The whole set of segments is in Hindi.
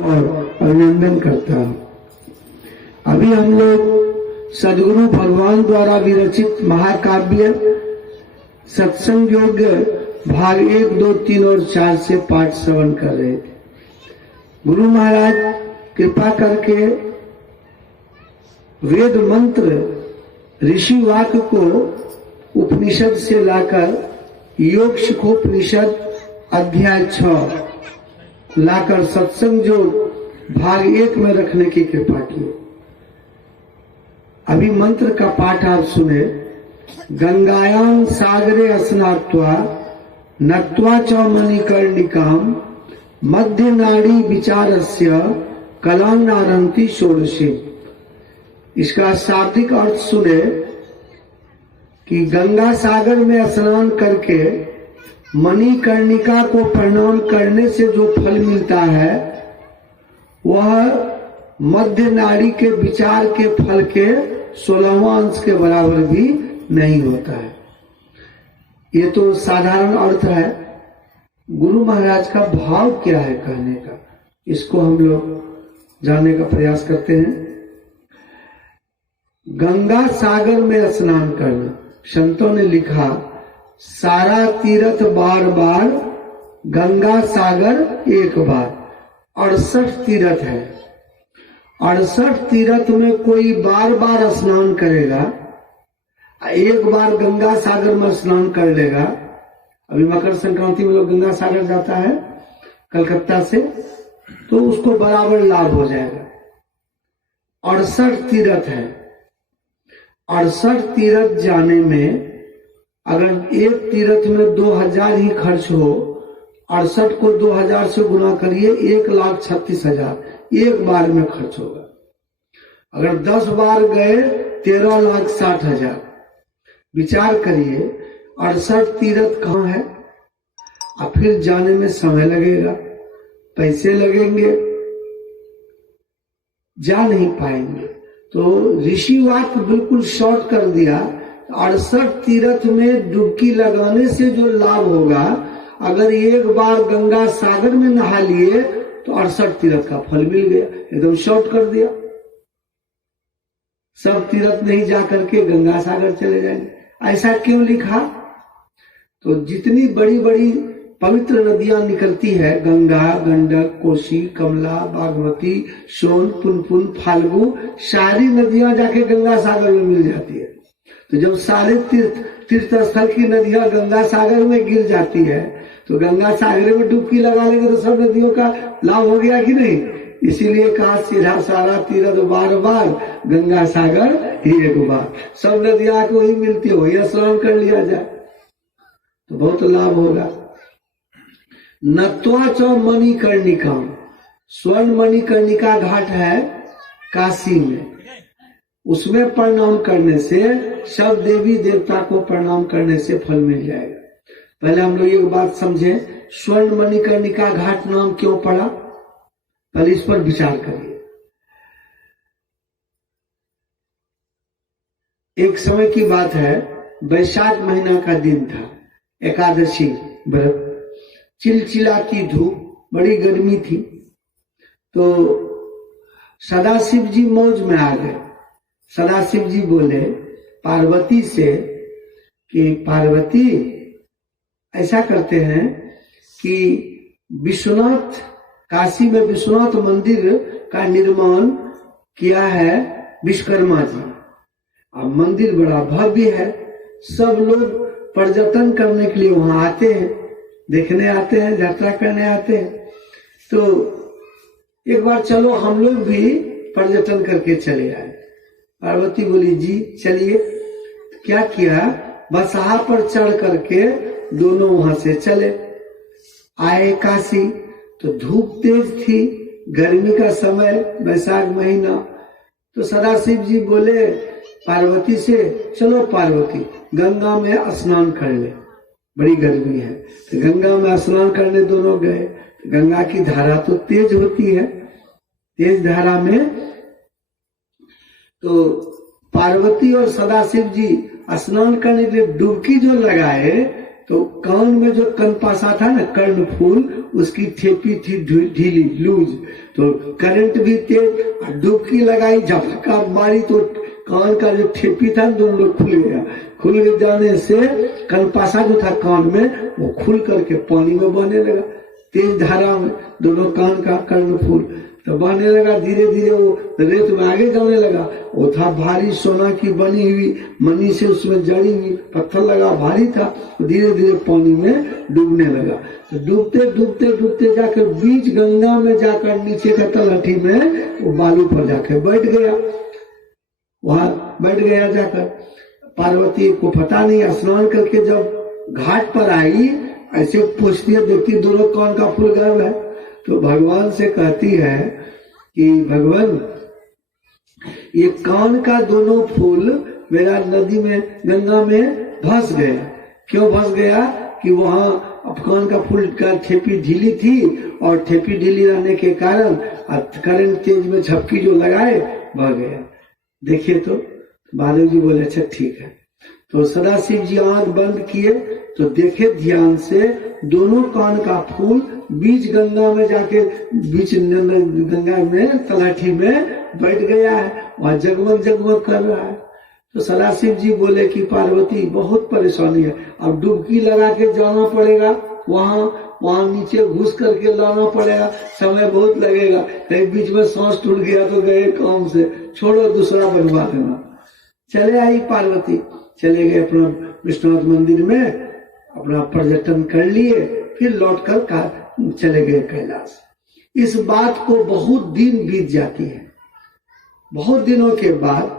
और अभिनंदन करता हूँ। अभी हम लोग सदगुरु भगवान द्वारा विरचित महाकाव्य सत्संग योग भाग 1, 2, 3 और 4 से पाठ श्रवण कर रहे थे। गुरु महाराज कृपा करके वेद मंत्र ऋषि वाक्य को उपनिषद से लाकर योग शिखोपनिषद अध्याय 6 लाकर सत्संग योग भाग 1 में रखने की कृपा की। अभी मंत्र का पाठ आप सुने। गंगायां सागरे स्नात्वा नत्वा च मणिकर्णिकाम मध्य नाड़ी विचारस्य कलां नारंती षोडशी। इसका शाब्दिक अर्थ सुने कि गंगा सागर में स्नान करके मणिकर्णिका को प्रणाम करने से जो फल मिलता है वह मध्य नाड़ी के विचार के फल के 16वां अंश के बराबर भी नहीं होता है। ये तो साधारण अर्थ है। गुरु महाराज का भाव क्या है कहने का, इसको हम लोग जानने का प्रयास करते हैं। गंगा सागर में स्नान करना, संतों ने लिखा सारा तीर्थ बार बार गंगा सागर एक बार। 68 तीर्थ है। 68 तीर्थ में कोई बार बार स्नान करेगा, एक बार गंगा सागर में स्नान कर लेगा। अभी मकर संक्रांति में लोग गंगा सागर जाता है कलकत्ता से, तो उसको बराबर लाभ हो जाएगा। 68 तीर्थ है। 68 तीर्थ जाने में अगर एक तीर्थ में 2000 ही खर्च हो, 68 को 2000 से गुना करिए, 1,36,000 एक बार में खर्च होगा। अगर 10 बार गए 13,60,000। विचार करिए 68 तीर्थ कहाँ है। अब फिर जाने में समय लगेगा, पैसे लगेंगे, जा नहीं पाएंगे। तो ऋषि वाक्य बिल्कुल शॉर्ट कर दिया। 68 तीर्थ में डुबकी लगाने से जो लाभ होगा, अगर एक बार गंगा सागर में नहा लिए तो 68 तीर्थ का फल मिल गया। एकदम शॉर्ट कर दिया। सब तीर्थ नहीं जा करके गंगा सागर चले जाएंगे। ऐसा क्यों लिखा? तो जितनी बड़ी बड़ी पवित्र नदियां निकलती है, गंगा, गंडक, कोसी, कमला, बागमती, सोन, पुनपुन, फाल्गु, सारी नदियां जाके गंगा सागर में मिल जाती है। तो जब सारे तीर्थ स्थल की नदियां गंगा सागर में गिर जाती है तो गंगा सागर में डुबकी लगा लेंगे तो सब नदियों का लाभ हो गया कि नहीं। इसीलिए कहा सीधा सारा तीर्थ बार बार गंगा सागर एक बार। सब नदियां को ही मिलती है, वही स्नान कर लिया जाए तो बहुत लाभ होगा। नत्वा च मणिकर्णिका, स्वर्ण मणिकर्णिका घाट है काशी में, उसमें प्रणाम करने से सब देवी देवता को प्रणाम करने से फल मिल जाएगा। पहले हम लोग एक बात समझे, स्वर्ण मणिकर्णिका घाट नाम क्यों पड़ा, पहले इस पर विचार करिए। एक समय की बात है, वैशाख महीना का दिन था, एकादशी व्रत, चिलचिलाती धूप, बड़ी गर्मी थी। तो सदाशिव जी मौज में आ गए। सदाशिव जी बोले पार्वती से कि पार्वती, ऐसा करते हैं कि विश्वनाथ, काशी में विश्वनाथ मंदिर का निर्माण किया है विश्वकर्मा जी। अब मंदिर बड़ा भव्य है, सब लोग पर्यटन करने के लिए वहां आते हैं, देखने आते हैं, यात्रा करने आते हैं। तो एक बार चलो हम लोग भी पर्यटन करके चले आए। पार्वती बोली जी चलिए। क्या किया, बसहा पर चढ़ करके दोनों वहां से चले आए काशी। तो धूप तेज थी, गर्मी का समय, वैशाख महीना। तो सदाशिव जी बोले पार्वती से, चलो पार्वती गंगा में स्नान कर ले, बड़ी गर्मी है। तो गंगा में स्नान करने दोनों गए। तो गंगा की धारा तो तेज होती है, तेज धारा में तो पार्वती और सदाशिव जी स्नान करने के लिए डुबकी जो लगाए तो कान में जो कनपासा था ना, कर्ण फूल, उसकी ठेपी थी ढीली, लूज, तो करंट भी तेज, डुबकी लगाई, झपका मारी तो कान का जो ठेपी था दोनों लोग खुल गया। खुल जाने से कनपासा जो था कान में वो खुल करके पानी में बहने लगा, तेज धारा में दोनों कान का कर्ण फूल तो बहने लगा। धीरे धीरे वो रेत में आगे जाने लगा। वो था भारी सोना की बनी हुई, मनी से उसमें जड़ी हुई, पत्थर लगा, भारी था। धीरे धीरे पानी में डूबने लगा। तो डूबते डूबते डूबते जाकर बीच गंगा में जाकर नीचे का तलहटी में वो बालू पर जाकर बैठ गया। वहां बैठ गया जाकर। पार्वती को पता नहीं, स्नान करके जब घाट पर आई, ऐसे पूछती है, देखती दोनों कान का फूल गायब है। तो भगवान से कहती है कि भगवान, ये कान का दोनों फूल मेरा नदी में, गंगा में धंस गया। क्यों धंस गया? कि वहां कान का फूल का ठेपी ढीली थी और ठेपी ढीली रहने के कारण करंट तेज में झपकी जो लगाए बह गया। देखिए तो बालू जी बोले अच्छा ठीक है। तो सदाशिव जी आंख बंद किए तो देखे ध्यान से दोनों कान का फूल बीच गंगा में जाके, बीच गंगा में तलाठी में बैठ गया है, वहां जगमग जगमग कर रहा है। तो सदाशिव जी बोले कि पार्वती बहुत परेशानी है, अब डुबकी लगा के जाना पड़ेगा, वहां नीचे घुस करके लाना पड़ेगा, समय बहुत लगेगा, कहीं बीच में सांस टूट गया तो गए काम से, छोड़ो दूसरा बनवा देना। चले आई पार्वती, चले गए अपना विश्वनाथ मंदिर में, अपना पर्यटन कर लिए, फिर लौट कर चले गए कैलाश। इस बात को बहुत दिन बीत जाती है। बहुत दिनों के बाद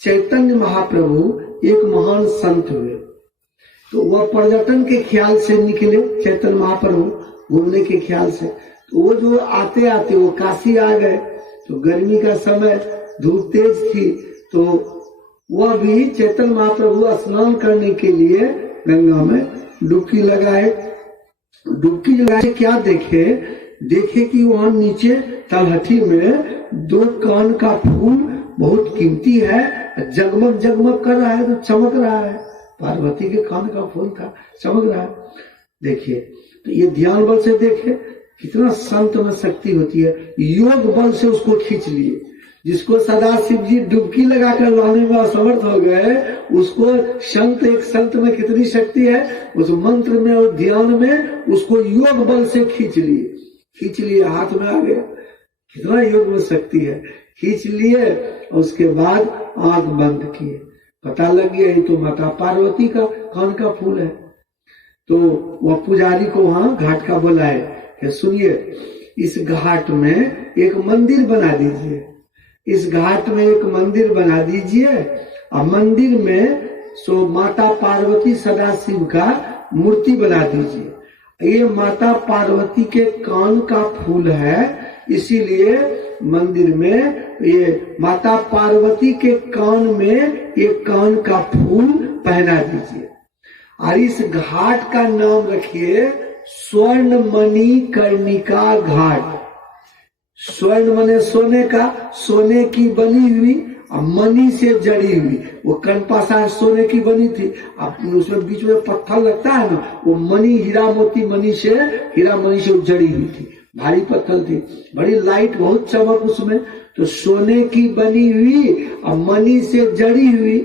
चैतन्य महाप्रभु एक महान संत हुए। तो वह पर्यटन के ख्याल से निकले, चैतन्य महाप्रभु घूमने के ख्याल से। तो वो जो आते आते वो काशी आ गए। तो गर्मी का समय, धूप तेज थी, तो वह भी चैतन्य महाप्रभु स्नान करने के लिए गंगा में डुबकी लगाए। डुबकी लगाए क्या देखे कि वहां नीचे तलहटी में दो कान का फूल बहुत कीमती है, जगमग जगमग कर रहा है, तो चमक रहा है। पार्वती के कान का फूल था, चमक रहा है। देखिए तो ये ध्यान बल से देखे कितना संत में शक्ति होती है। योग बल से उसको खींच लिए। जिसको सदाशिव जी डुबकी लगाकर लाने में असमर्थ हो गए, उसको एक संत में कितनी शक्ति है, उस मंत्र में और ध्यान में उसको योग बल से खींच लिए, हाथ में आ गया। कितना योग में शक्ति है। खींच लिए और उसके बाद आंख बंद किए, पता लग गया ये तो माता पार्वती का कान का फूल है। तो वह पुजारी को वहां घाट का बुलाए कि सुनिए, इस घाट में एक मंदिर बना दीजिए, इस घाट में एक मंदिर बना दीजिए, और मंदिर में सो माता पार्वती सदाशिव का मूर्ति बना दीजिए। ये माता पार्वती के कान का फूल है, इसीलिए मंदिर में ये माता पार्वती के कान में एक कान का फूल पहना दीजिए। और इस घाट का नाम रखिए स्वर्ण मणि कर्णिका घाट। स्वर्ण मने सोने का, सोने की बनी हुई और मणि से जड़ी हुई। वो कनपासा सोने की बनी थी, अब उसमें बीच में पत्थर लगता है ना, वो मणि हीरा मोती मणि से जड़ी हुई थी, भारी पत्थर थी, बड़ी लाइट, बहुत चमक उसमें। तो सोने की बनी हुई और मणि से जड़ी हुई,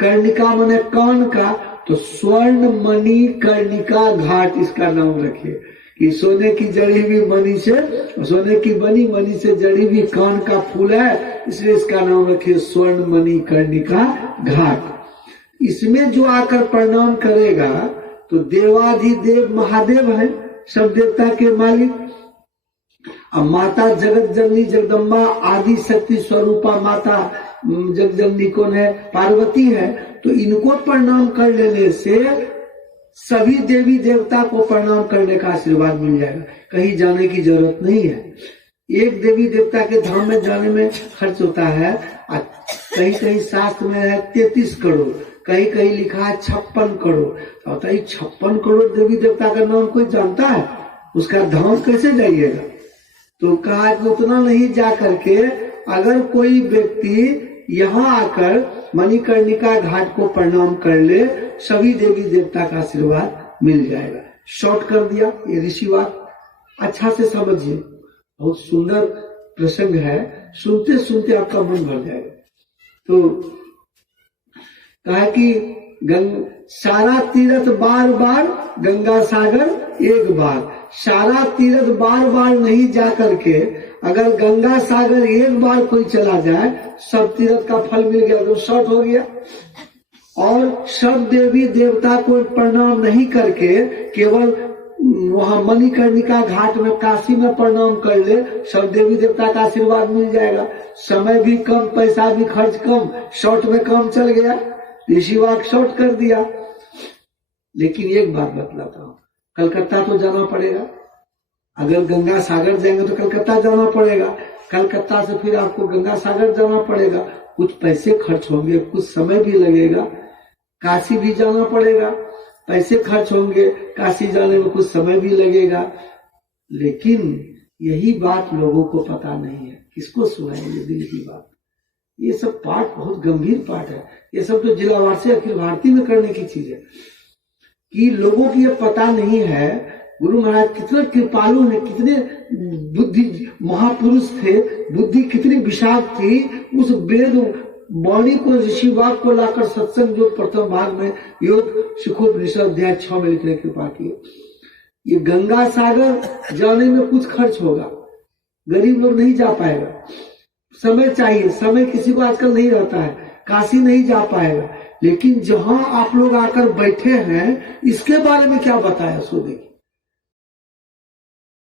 कर्णिका मने कान का, तो स्वर्ण मणि कर्णिका घाट इसका नाम रखिए। कि सोने की जड़ी हुई मणि से, सोने की बनी मणि से जड़ी हुई कान का फूल है, इसलिए इसका नाम रखिए स्वर्ण मणि कर्णिका घाट। इसमें जो आकर प्रणाम करेगा तो देवाधिदेव महादेव है, सब देवता के मालिक। अब माता जगत जननी जगदम्बा आदि शक्ति स्वरूपा माता जगजननी कौन है? पार्वती है। तो इनको प्रणाम कर लेने से सभी देवी देवता को प्रणाम करने का आशीर्वाद मिल जाएगा, कहीं जाने की जरूरत नहीं है। एक देवी देवता के धाम में जाने में खर्च होता है, कहीं कहीं शास्त्र में है 33 करोड़, कहीं कहीं लिखा है 56 करोड़। तो बताइए 56 करोड़ देवी देवता का नाम कोई जानता है? उसका धाम कैसे जाइएगा? तो कहा कि उतना नहीं जा करके अगर कोई व्यक्ति यहाँ आकर मणिकर्णिका घाट को प्रणाम कर ले, सभी देवी देवता का आशीर्वाद मिल जाएगा। शॉर्ट कर दिया ये ऋषि बात, अच्छा से समझिए, बहुत सुंदर प्रसंग है, सुनते सुनते आपका मन भर जाएगा। तो कहा कि सारा तीर्थ बार बार, गंगा सागर एक बार। सारा तीर्थ बार बार नहीं जा करके अगर गंगा सागर एक बार कोई चला जाए, सब तीर्थ का फल मिल गया, तो शॉर्ट हो गया। और सब देवी देवता को प्रणाम नहीं करके केवल वहां मणिकर्णिका घाट में काशी में प्रणाम कर ले, सब देवी देवता का आशीर्वाद मिल जाएगा। समय भी कम, पैसा भी खर्च कम, शॉर्ट में काम चल गया, ऋषि वाक शॉर्ट कर दिया। लेकिन एक बात बतलाता हूं, कलकत्ता तो जाना पड़ेगा। अगर गंगा सागर जाएंगे तो कलकत्ता जाना पड़ेगा, कलकत्ता से फिर आपको गंगा सागर जाना पड़ेगा, कुछ पैसे खर्च होंगे, कुछ समय भी लगेगा। काशी भी जाना पड़ेगा, पैसे खर्च होंगे, काशी जाने में कुछ समय भी लगेगा। लेकिन यही बात लोगों को पता नहीं है, किसको सुनाएंगे दिल की बात। ये सब पाठ बहुत गंभीर पाठ है, ये सब तो जिलावार से अखिल भारतीय में करने की चीज है कि लोगों की ये पता नहीं है। गुरु महाराज कितने कृपालु हैं, कितने बुद्धि महापुरुष थे, बुद्धि कितनी विशाल थी। उस वेद वाणी को, ऋषि वाक को लाकर सत्संग जो प्रथम भाग में योग शिखोपनिषद अध्याय 6 में लिखने कृपा की। ये गंगा सागर जाने में कुछ खर्च होगा, गरीब लोग नहीं जा पाएगा, समय चाहिए, समय किसी को आजकल नहीं रहता है, काशी नहीं जा पाएगा। लेकिन जहां आप लोग आकर बैठे हैं, इसके बारे में क्या बताया सो देखिए।